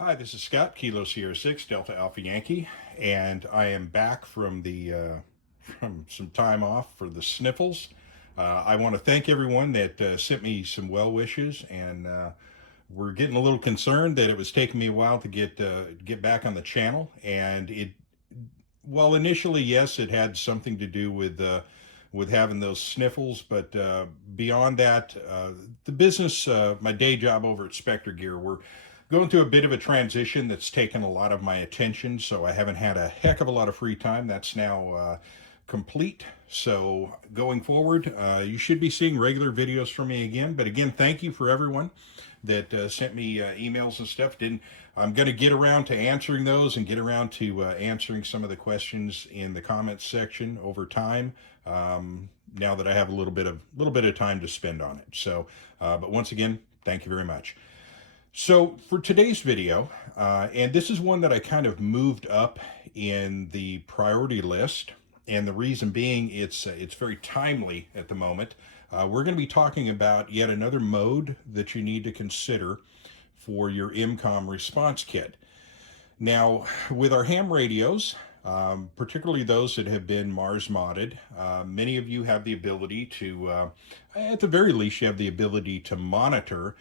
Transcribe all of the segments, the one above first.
Hi, this is Scott, Kilo Sierra 6, Delta Alpha Yankee, and I am back from from some time off for the sniffles. I want to thank everyone that sent me some well wishes, and we're getting a little concerned that it was taking me a while to get back on the channel. And well, initially, yes, it had something to do with having those sniffles, but beyond that, the business, my day job over at Specter Gear, we're going through a bit of a transition that's taken a lot of my attention, so I haven't had a heck of a lot of free time. That's now complete. So going forward, you should be seeing regular videos from me again. But again, thank you for everyone that sent me emails and stuff. Didn't I'm going to get around to answering those and get around to answering some of the questions in the comments section over time. Now that I have a little bit of time to spend on it. So, but once again, thank you very much. So for today's video, and this is one that I kind of moved up in the priority list, and the reason being it's very timely at the moment. We're going to be talking about yet another mode that you need to consider for your EmComm response kit. Now, with our ham radios, particularly those that have been Mars modded, many of you have the ability to, at the very least, you have the ability to monitor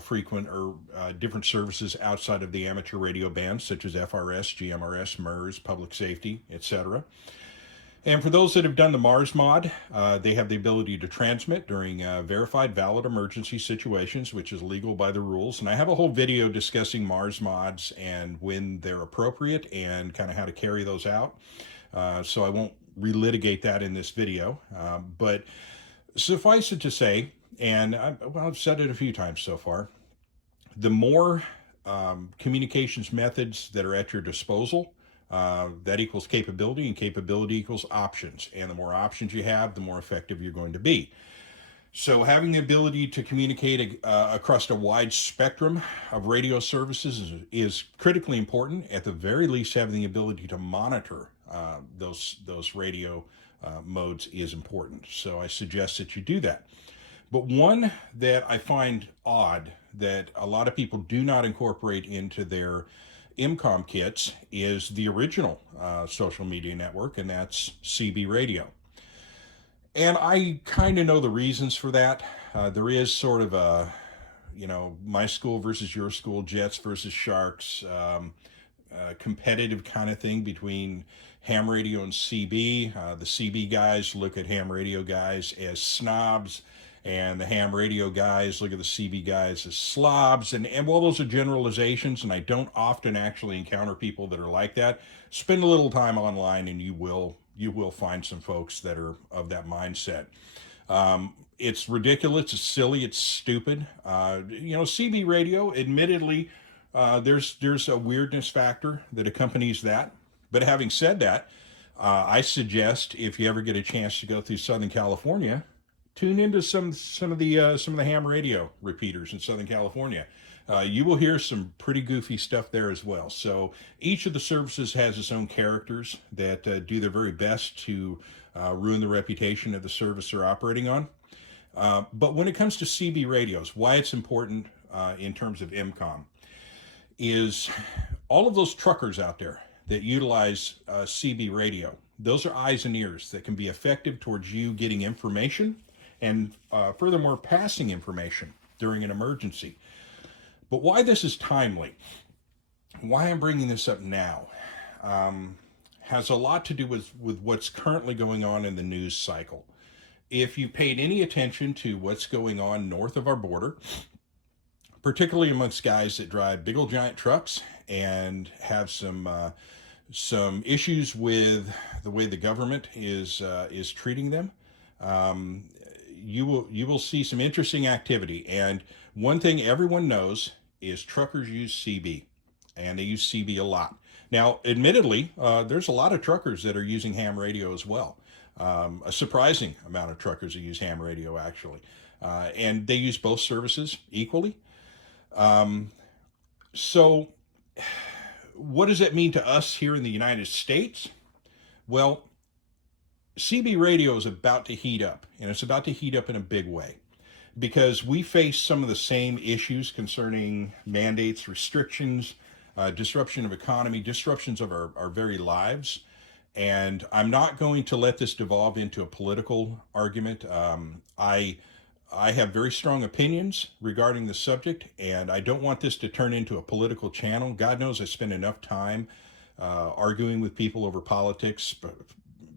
frequent or different services outside of the amateur radio bands, such as FRS, GMRS, MERS, public safety, etc. And for those that have done the Mars mod, they have the ability to transmit during verified valid emergency situations, which is legal by the rules. And I have a whole video discussing Mars mods and when they're appropriate and kind of how to carry those out. So I won't relitigate that in this video. But suffice it to say, and I've said it a few times so far, the more communications methods that are at your disposal, that equals capability, and capability equals options. And the more options you have, the more effective you're going to be. So having the ability to communicate across a wide spectrum of radio services is critically important. At the very least, having the ability to monitor those radio modes is important. So I suggest that you do that. But one that I find odd that a lot of people do not incorporate into their EmComm kits is the original social media network, and that's CB radio. And I kind of know the reasons for that. There is sort of a, my school versus your school, Jets versus Sharks, competitive kind of thing between ham radio and CB. The CB guys look at ham radio guys as snobs, and the ham radio guys look at the CB guys as slobs. And while those are generalizations, and I don't often actually encounter people that are like that, spend a little time online and you will find some folks that are of that mindset. It's ridiculous, it's silly, it's stupid. CB radio, admittedly, there's a weirdness factor that accompanies that. But having said that, I suggest if you ever get a chance to go through Southern California, tune into some of the ham radio repeaters in Southern California. You will hear some pretty goofy stuff there as well. So each of the services has its own characters that do their very best to ruin the reputation of the service they're operating on. But when it comes to CB radios, why it's important in terms of EmComm is all of those truckers out there that utilize CB radio. Those are eyes and ears that can be effective towards you getting information and furthermore passing information during an emergency. But why this is timely, why I'm bringing this up now, has a lot to do with what's currently going on in the news cycle. If you paid any attention to what's going on north of our border, particularly amongst guys that drive big old giant trucks and have some issues with the way the government is treating them, you will see some interesting activity. And one thing everyone knows is truckers use CB, and they use CB a lot. Now, admittedly, there's a lot of truckers that are using ham radio as well. A surprising amount of truckers that use ham radio, actually. And they use both services equally. So what does that mean to us here in the United States? Well, CB radio is about to heat up, and it's about to heat up in a big way because we face some of the same issues concerning mandates, restrictions, disruption of economy, disruptions of our very lives. And I'm not going to let this devolve into a political argument. I have very strong opinions regarding the subject, and I don't want this to turn into a political channel. God knows I spend enough time arguing with people over politics, but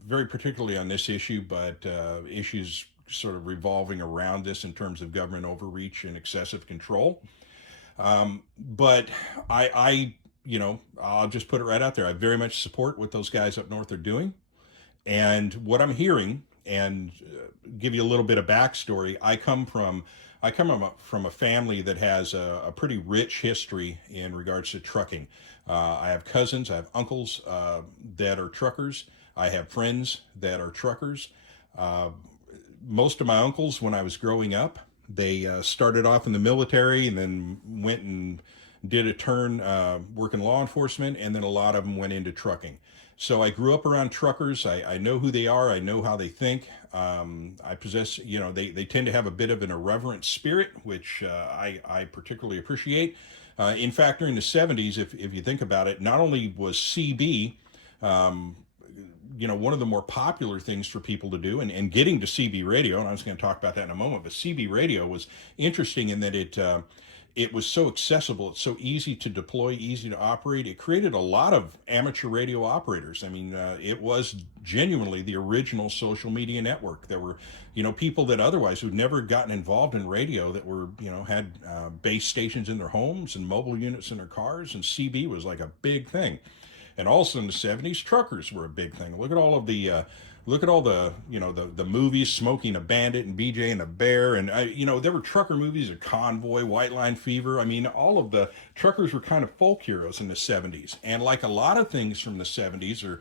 very particularly on this issue, but issues sort of revolving around this in terms of government overreach and excessive control. But I'll just put it right out there. I very much support what those guys up north are doing. And what I'm hearing, and give you a little bit of backstory, I come from a family that has a pretty rich history in regards to trucking. I have cousins, I have uncles that are truckers. I have friends that are truckers. Uh, Most of my uncles, when I was growing up, they started off in the military and then went and did a turn working law enforcement, and then a lot of them went into trucking. So I grew up around truckers. I know who they are. I know how they think. I possess, they tend to have a bit of an irreverent spirit, which I particularly appreciate. In fact, during the 70s, if you think about it, not only was CB one of the more popular things for people to do, and getting to CB radio, and I was going to talk about that in a moment, but CB radio was interesting in that it was so accessible, it's so easy to deploy, easy to operate. It created a lot of amateur radio operators. I mean, it was genuinely the original social media network. There were, people that otherwise who'd never gotten involved in radio that were, had base stations in their homes and mobile units in their cars, and CB was like a big thing. And also in the 70s, truckers were a big thing. Look at all the the movies, Smoking a Bandit and BJ and the Bear, and there were trucker movies, of Convoy, White Line Fever. I mean, all of the truckers were kind of folk heroes in the 70s. And like a lot of things from the 70s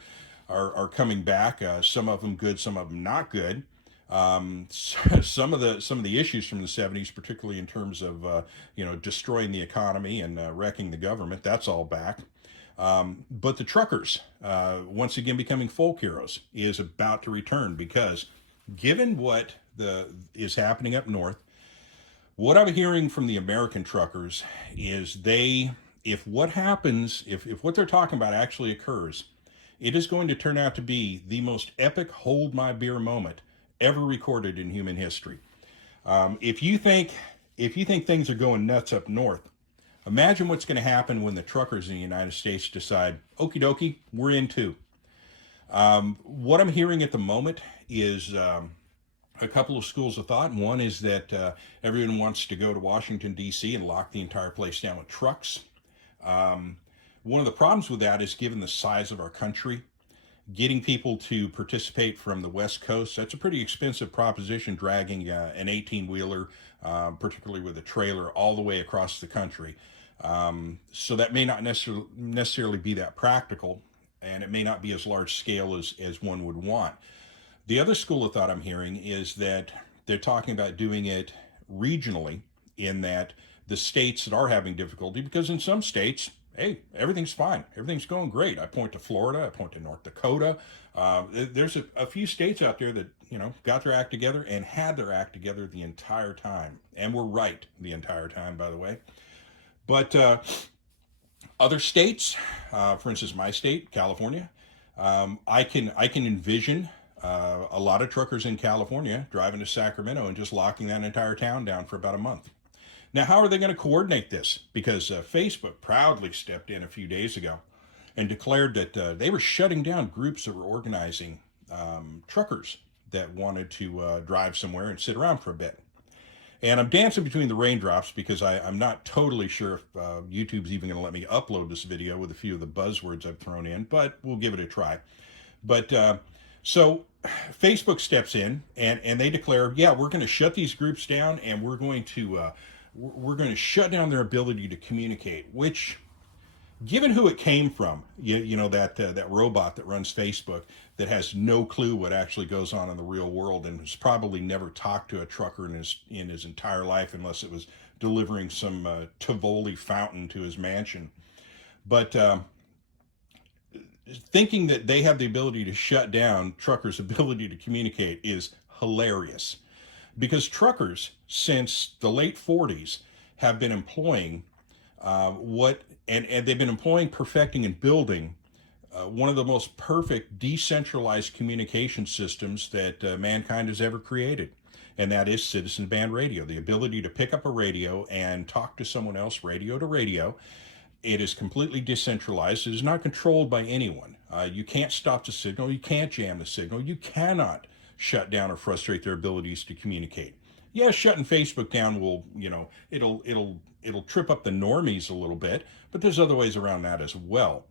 are coming back. Some of them good, some of them not good. Some of the issues from the 70s, particularly in terms of destroying the economy and wrecking the government, that's all back. But the truckers, once again becoming folk heroes, is about to return because, given what is happening up north, what I'm hearing from the American truckers is if what happens, if what they're talking about actually occurs, it is going to turn out to be the most epic hold my beer moment ever recorded in human history. If you think things are going nuts up north, imagine what's going to happen when the truckers in the United States decide, okie dokie, we're in too. What I'm hearing at the moment is a couple of schools of thought. One is that everyone wants to go to Washington, D.C. and lock the entire place down with trucks. One of the problems with that is, given the size of our country, getting people to participate from the West Coast, that's a pretty expensive proposition, dragging an 18-wheeler, particularly with a trailer, all the way across the country. So that may not necessarily be that practical, and it may not be as large scale as one would want. The other school of thought I'm hearing is that they're talking about doing it regionally, in that the states that are having difficulty, because in some states, hey, everything's fine. Everything's going great. I point to Florida. I point to North Dakota. There's a few states out there that, got their act together and had their act together the entire time. And were right the entire time, by the way. But other states, for instance, my state, California, I can envision a lot of truckers in California driving to Sacramento and just locking that entire town down for about a month. Now, how are they going to coordinate this? Because Facebook proudly stepped in a few days ago and declared that they were shutting down groups that were organizing truckers that wanted to drive somewhere and sit around for a bit. And I'm dancing between the raindrops because I'm not totally sure if YouTube's even going to let me upload this video with a few of the buzzwords I've thrown in, but we'll give it a try. But so Facebook steps in and they declare, yeah, we're going to shut these groups down, and we're going to shut down their ability to communicate, which, given who it came from, that robot that runs Facebook that has no clue what actually goes on in the real world and has probably never talked to a trucker in his entire life unless it was delivering some Tivoli fountain to his mansion. But thinking that they have the ability to shut down truckers' ability to communicate is hilarious. Because truckers, since the late 40s, have been employing And they've been employing, perfecting, and building one of the most perfect decentralized communication systems that mankind has ever created. And that is citizen band radio, the ability to pick up a radio and talk to someone else radio to radio. It is completely decentralized. It is not controlled by anyone. You can't stop the signal. You can't jam the signal. You cannot shut down or frustrate their abilities to communicate. Yeah, shutting Facebook down will, it'll trip up the normies a little bit, but there's other ways around that as well.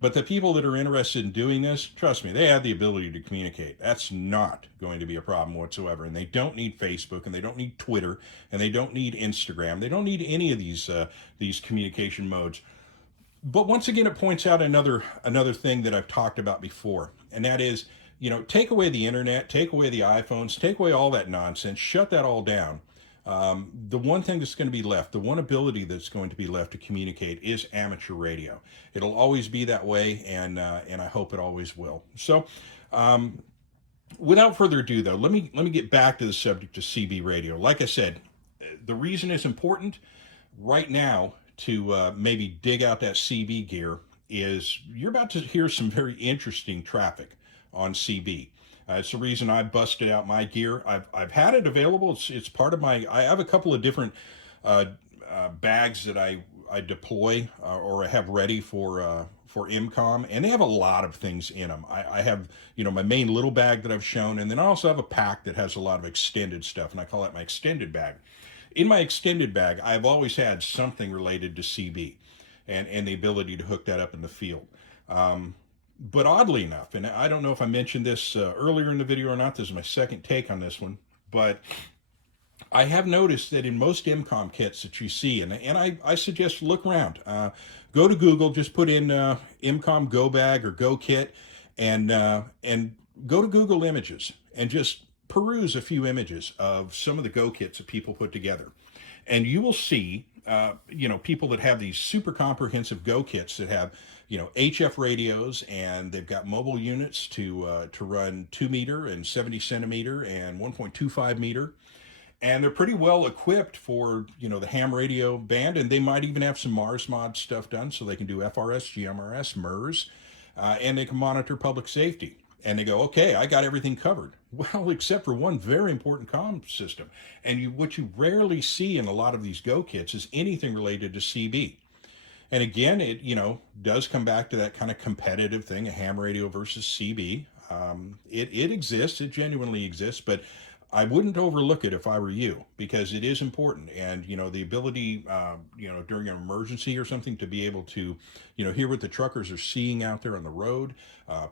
But the people that are interested in doing this, trust me, they have the ability to communicate. That's not going to be a problem whatsoever. And they don't need Facebook, and they don't need Twitter, and they don't need Instagram. They don't need any of these communication modes. But once again, it points out another thing that I've talked about before, and that is, take away the internet, take away the iPhones, take away all that nonsense, shut that all down. The one thing that's going to be left, the one ability that's going to be left to communicate is amateur radio. It'll always be that way, and I hope it always will. So, without further ado, though, let me get back to the subject of CB radio. Like I said, the reason it's important right now to maybe dig out that CB gear is you're about to hear some very interesting traffic on CB. It's the reason I busted out my gear. I've had it available. It's part of my. I have a couple of different bags that I deploy or I have ready for EmComm, and they have a lot of things in them. I have my main little bag that I've shown, and then I also have a pack that has a lot of extended stuff, and I call that my extended bag. In my extended bag, I've always had something related to CB, and the ability to hook that up in the field. But oddly enough, and I don't know if I mentioned this earlier in the video or not, this is my second take on this one, but I have noticed that in most EmComm kits that you see, and I suggest look around, go to Google, just put in EmComm Go Bag or Go Kit, and go to Google Images and just peruse a few images of some of the Go kits that people put together, and you will see people that have these super comprehensive Go kits that have HF radios, and they've got mobile units to run 2 meter and 70 centimeter and 1.25 meter, and they're pretty well equipped for the ham radio band, and they might even have some Mars mod stuff done so they can do FRS, GMRS, MERS, and they can monitor public safety. And they go, okay, I got everything covered. Well, except for one very important comm system. And what you rarely see in a lot of these Go kits is anything related to CB. And again, it does come back to that kind of competitive thing, a ham radio versus CB. It exists, it genuinely exists, but I wouldn't overlook it if I were you, because it is important. And the ability during an emergency or something to be able to hear what the truckers are seeing out there on the road,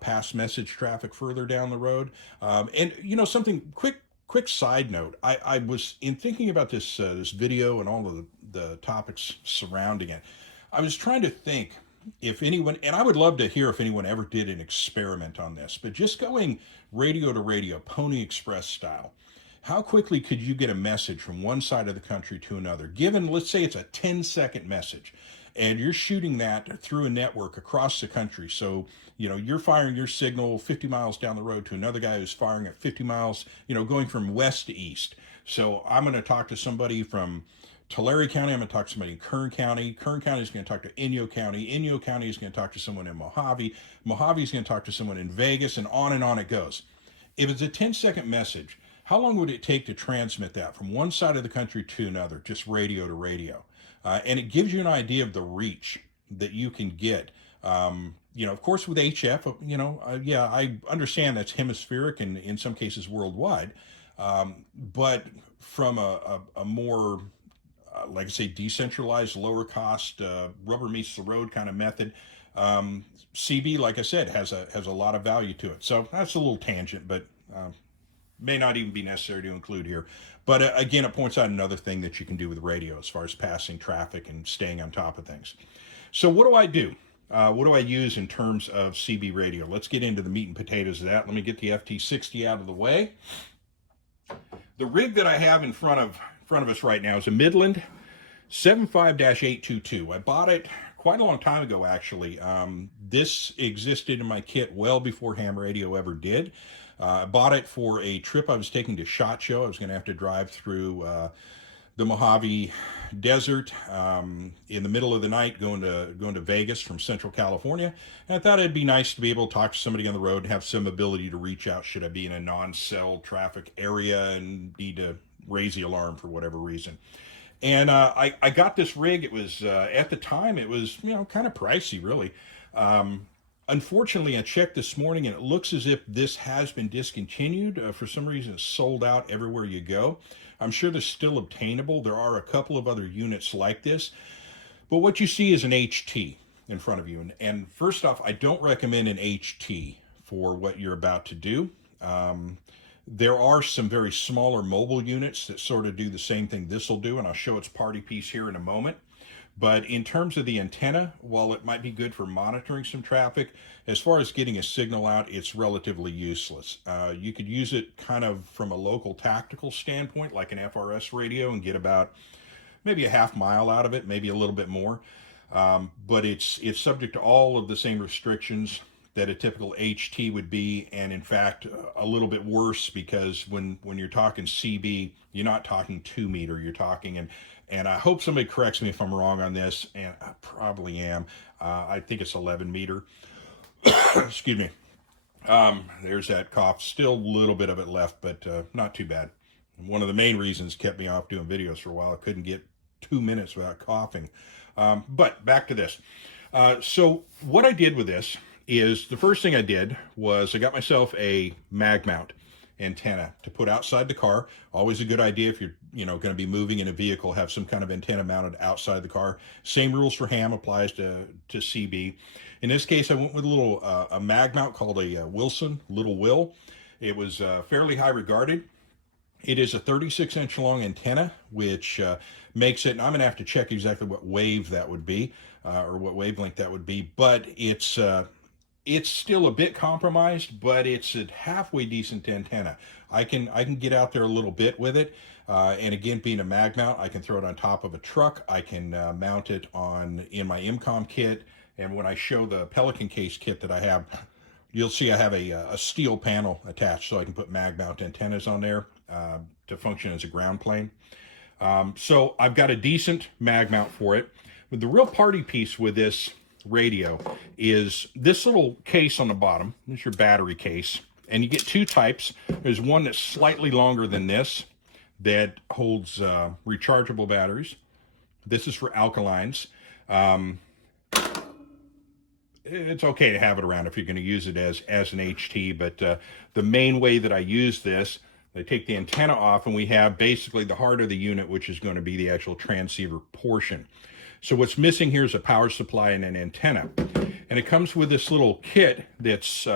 pass message traffic further down the road, and something quick side note. I was in thinking about this video and all of the topics surrounding it. I was trying to think if anyone, and I would love to hear if anyone ever did an experiment on this, but just going radio to radio, Pony Express style, how quickly could you get a message from one side of the country to another? Given, let's say it's a 10-second message, and you're shooting that through a network across the country. So, you're firing your signal 50 miles down the road to another guy who's firing at 50 miles, going from west to east. So I'm going to talk to somebody from Tulare County, I'm going to talk to somebody in Kern County. Kern County is going to talk to Inyo County. Inyo County is going to talk to someone in Mojave. Mojave is going to talk to someone in Vegas, and on it goes. If it's a 10-second message, how long would it take to transmit that from one side of the country to another, just radio to radio? And it gives you an idea of the reach that you can get. Of course, with HF, I understand that's hemispheric and in some cases worldwide. But from a more like I say, decentralized, lower cost, rubber meets the road kind of method. CB, like I said, has a lot of value to it. So that's a little tangent, but may not even be necessary to include here. But again, it points out another thing that you can do with radio as far as passing traffic and staying on top of things. So what do I do? What do I use in terms of CB radio? Let's get into the meat and potatoes of that. Let me get the FT60 out of the way. The rig that I have in front of us right now is a Midland 75-822. I bought it quite a long time ago, actually. This existed in my kit well before ham radio ever did. I bought it for a trip I was taking to SHOT Show. I was going to have to drive through the Mojave desert, in the middle of the night, going to Vegas from Central California. And I thought it'd be nice to be able to talk to somebody on the road and have some ability to reach out should I be in a non-cell traffic area and need to raise the alarm for whatever reason. And I got this rig. It was at the time it was kind of pricey, really. Unfortunately, I checked this morning and it looks as if this has been discontinued. For some reason, it's sold out everywhere you go. I'm sure they're still obtainable. There are a couple of other units like this. But what you see is an HT in front of you. And first off, I don't recommend an HT for what you're about to do. There are some very smaller mobile units that sort of do the same thing this will do, and I'll show its party piece here in a moment. But in terms of the antenna, while it might be good for monitoring some traffic, as far as getting a signal out, it's relatively useless. You could use it kind of from a local tactical standpoint, like an FRS radio, and get about maybe a half mile out of it, maybe a little bit more. But it's subject to all of the same restrictions that a typical HT would be, and in fact a little bit worse, because when you're talking CB, you're not talking 2 meter, you're talking, and I hope somebody corrects me if I'm wrong on this, and I probably am. I think it's 11 meter. Excuse me. There's that cough. Still a little bit of it left, but not too bad. One of the main reasons kept me off doing videos for a while. I couldn't get 2 minutes without coughing. But back to this. So what I did with this is, the first thing I did was I got myself a mag mount antenna to put outside the car. Always a good idea if you're going to be moving in a vehicle, have some kind of antenna mounted outside the car. Same rules for ham applies to CB. In this case, I went with a little a mag mount called a Wilson Little Will. It was fairly high regarded. It is a 36-inch long antenna, which makes it, and I'm going to have to check exactly what wave that would be, or what wavelength that would be, but it's still a bit compromised, but it's a halfway decent antenna. I can get out there a little bit with it, and again, being a mag mount, I can throw it on top of a truck. I can mount it in my EmComm kit, and when I show the Pelican case kit that I have, you'll see I have a steel panel attached, so I can put mag mount antennas on there to function as a ground plane. So I've got a decent mag mount for it. But the real party piece with this radio is this little case on the bottom. This is your battery case, and you get two types. There's one that's slightly longer than this that holds rechargeable batteries. This is for alkalines. It's okay to have it around if you're going to use it as an HT, but the main way that I use this, I take the antenna off and we have basically the heart of the unit, which is going to be the actual transceiver portion. So what's missing here is a power supply and an antenna. And it comes with this little kit that's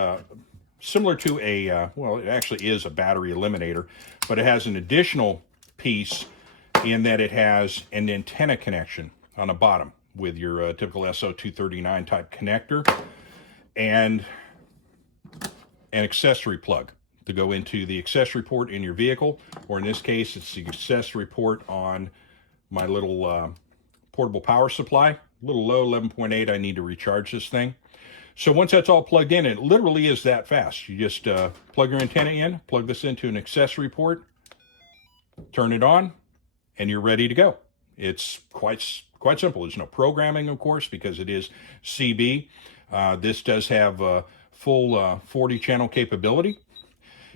similar to a, well, it actually is a battery eliminator, but it has an additional piece in that it has an antenna connection on the bottom with your typical SO239 type connector and an accessory plug to go into the accessory port in your vehicle, or in this case, it's the accessory port on my little portable power supply. A little low, 11.8. I need to recharge this thing. So once that's all plugged in, it literally is that fast. You just plug your antenna in, plug this into an accessory port, turn it on, and you're ready to go. It's quite simple. There's no programming, of course, because it is CB. This does have full 40 channel capability.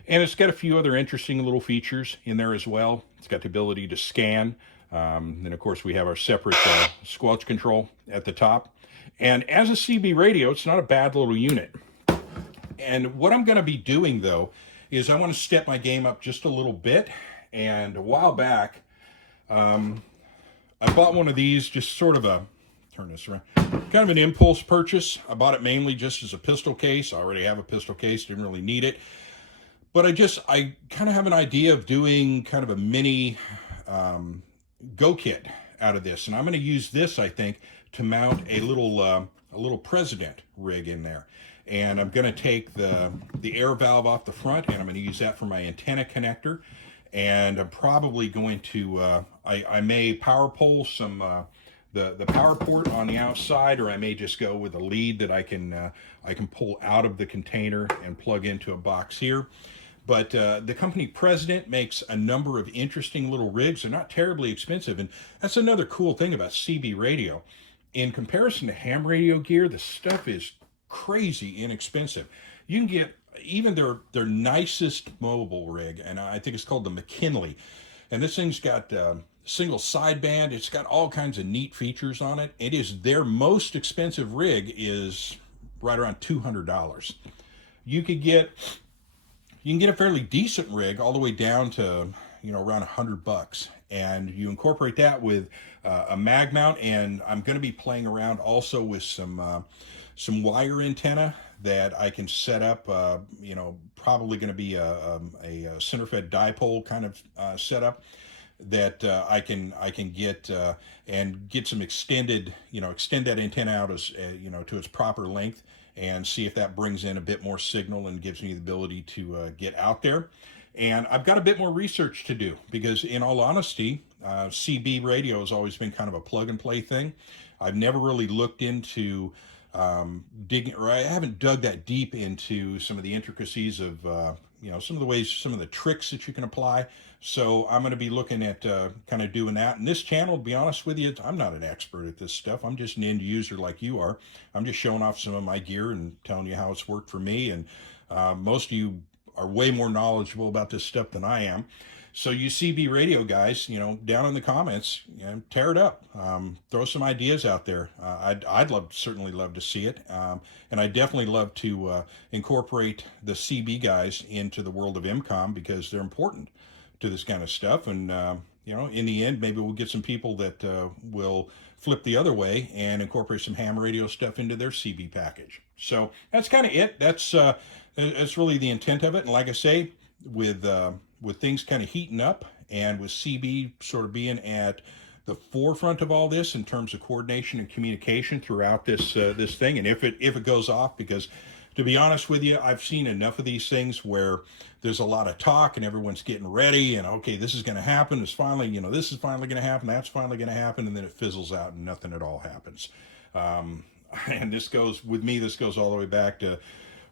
And it's got a few other interesting little features in there as well. It's got the ability to scan. Then, of course, we have our separate squelch control at the top. And as a CB radio, it's not a bad little unit. And what I'm going to be doing, though, is I want to step my game up just a little bit. And a while back, I bought one of these, just sort of a, turn this around, kind of an impulse purchase. I bought it mainly just as a pistol case. I already have a pistol case, didn't really need it. But I kind of have an idea of doing kind of a mini go kit out of this. And I'm going to use this, I think, to mount a little President rig in there. And I'm going to take the air valve off the front, and I'm going to use that for my antenna connector. And I'm probably going to, I may power pole some, the power port on the outside, or I may just go with a lead that I can pull out of the container and plug into a box here. But the company president makes a number of interesting little rigs. They're not terribly expensive, and that's another cool thing about CB radio. In comparison to ham radio gear, the stuff is crazy inexpensive. You can get even their nicest mobile rig, and I think it's called the McKinley. And this thing's got single sideband. It's got all kinds of neat features on it. It is their most expensive rig is right around $200. You could get you can get a fairly decent rig all the way down to around $100, and you incorporate that with a mag mount. And I'm going to be playing around also with some wire antenna that I can set up. Probably going to be a center fed dipole kind of setup that I can get and get some extend that antenna out as to its proper length, and see if that brings in a bit more signal and gives me the ability to get out there. And I've got a bit more research to do because, in all honesty, CB radio has always been kind of a plug and play thing. I've never really looked into digging, or I haven't dug that deep into some of the intricacies of some of the ways, some of the tricks that you can apply. So I'm going to be looking at kind of doing that. And this channel, to be honest with you, I'm not an expert at this stuff. I'm just an end user like you are. I'm just showing off some of my gear and telling you how it's worked for me. And most of you are way more knowledgeable about this stuff than I am. So you CB radio guys, down in the comments, tear it up. Throw some ideas out there. I'd certainly love to see it. And I definitely love to incorporate the CB guys into the world of EmComm because they're important to this kind of stuff. And, in the end, maybe we'll get some people that will flip the other way and incorporate some ham radio stuff into their CB package. So that's kind of it. That's really the intent of it. And like I say, with things kind of heating up, and with CB sort of being at the forefront of all this in terms of coordination and communication throughout this thing, and if it goes off, because to be honest with you, I've seen enough of these things where there's a lot of talk and everyone's getting ready and okay, this is going to happen. It's finally, this is finally going to happen. That's finally going to happen, and then it fizzles out and nothing at all happens. And this goes all the way back to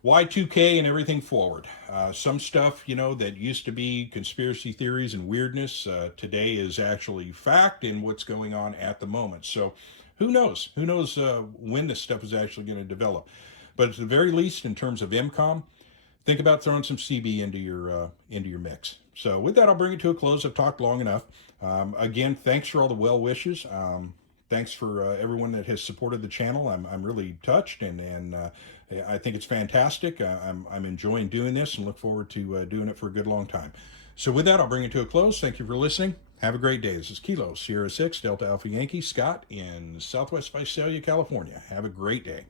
Y2K and everything forward. Some stuff, that used to be conspiracy theories and weirdness, today is actually fact in what's going on at the moment. So who knows? Who knows when this stuff is actually going to develop? But at the very least, in terms of EmComm, think about throwing some CB into your mix. So with that, I'll bring it to a close. I've talked long enough. Again, thanks for all the well wishes. Thanks for everyone that has supported the channel. I'm really touched, and I think it's fantastic. I'm enjoying doing this and look forward to doing it for a good long time. So with that, I'll bring it to a close. Thank you for listening. Have a great day. This is Kilo Sierra 6 Delta Alpha Yankee Scott in Southwest Visalia, California. Have a great day.